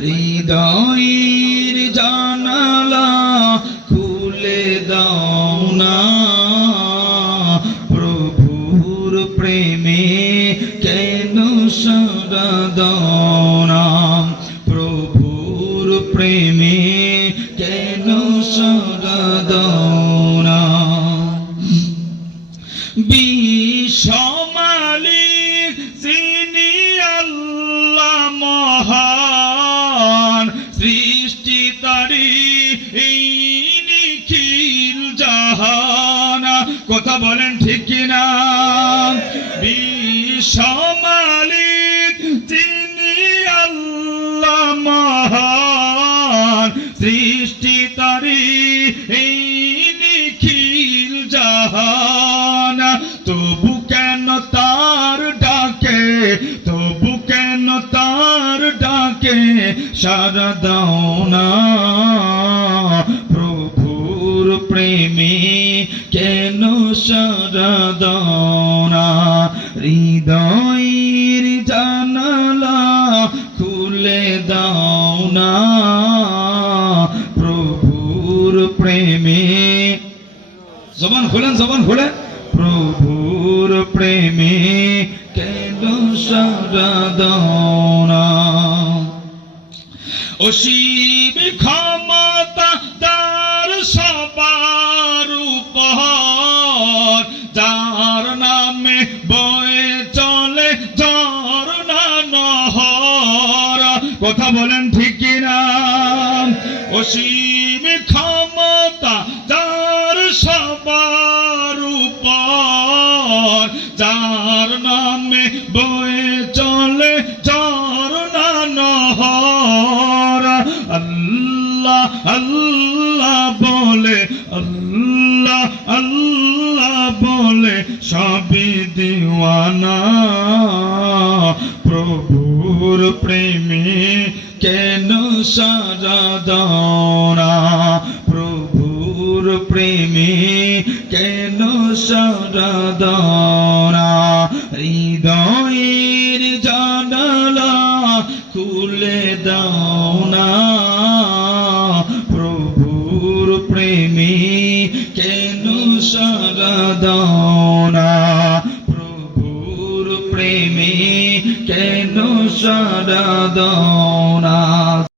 হৃদয়ের জানালা খুলে দাও না, প্রভুর প্রেমে কেন সাড়া দাও না, প্রভুর প্রেমে কেন সাড়া দাও না। বিশ্বমালিক যিনি আল্লাহ মহান, সৃষ্টি তারি এই নিখিল জাহান। কথা বলেন ঠিক কিনা? বিশ্বমালিক যিনি আল্লাহ মহান, সৃষ্টি তারি এই নিখিল জাহান। তবু কেন তার ডাকে, তবু কেন তার ডাকে সাড়া দাও না, প্রভুর প্রেমে কেন সাড়া দাও না। হৃদয়ের জানালা খুলে দাও না, প্রভুর প্রেমে। জবান খোলেন, জবান খোলেন। প্রভুর প্রেমে কেন সাড়া দাও না। অসীম ক্ষমতা তার সবার উপর, যার নামে বয়ে চলে ঝরনা নহর। কথা বলেন ঠিক কিনা? অসীম ক্ষমতা যার সবার উপর, যার নামে বয়ে চলে ঝরনা নহর। আল্লাহ আল্লাহ বলে, আল্লাহ আল্লাহ বলে সবই দিওয়ানা, প্রভুর প্রেমে কেন সাড়া দাও না, প্রভুর প্রেমে কেন সাড়া দাও না। হৃদয়ের জানালা খুলে দাও না, প্রভুর প্রেমে কেন সাড়া দাও না, প্রভুর প্রেমে কেন সাড়া দাও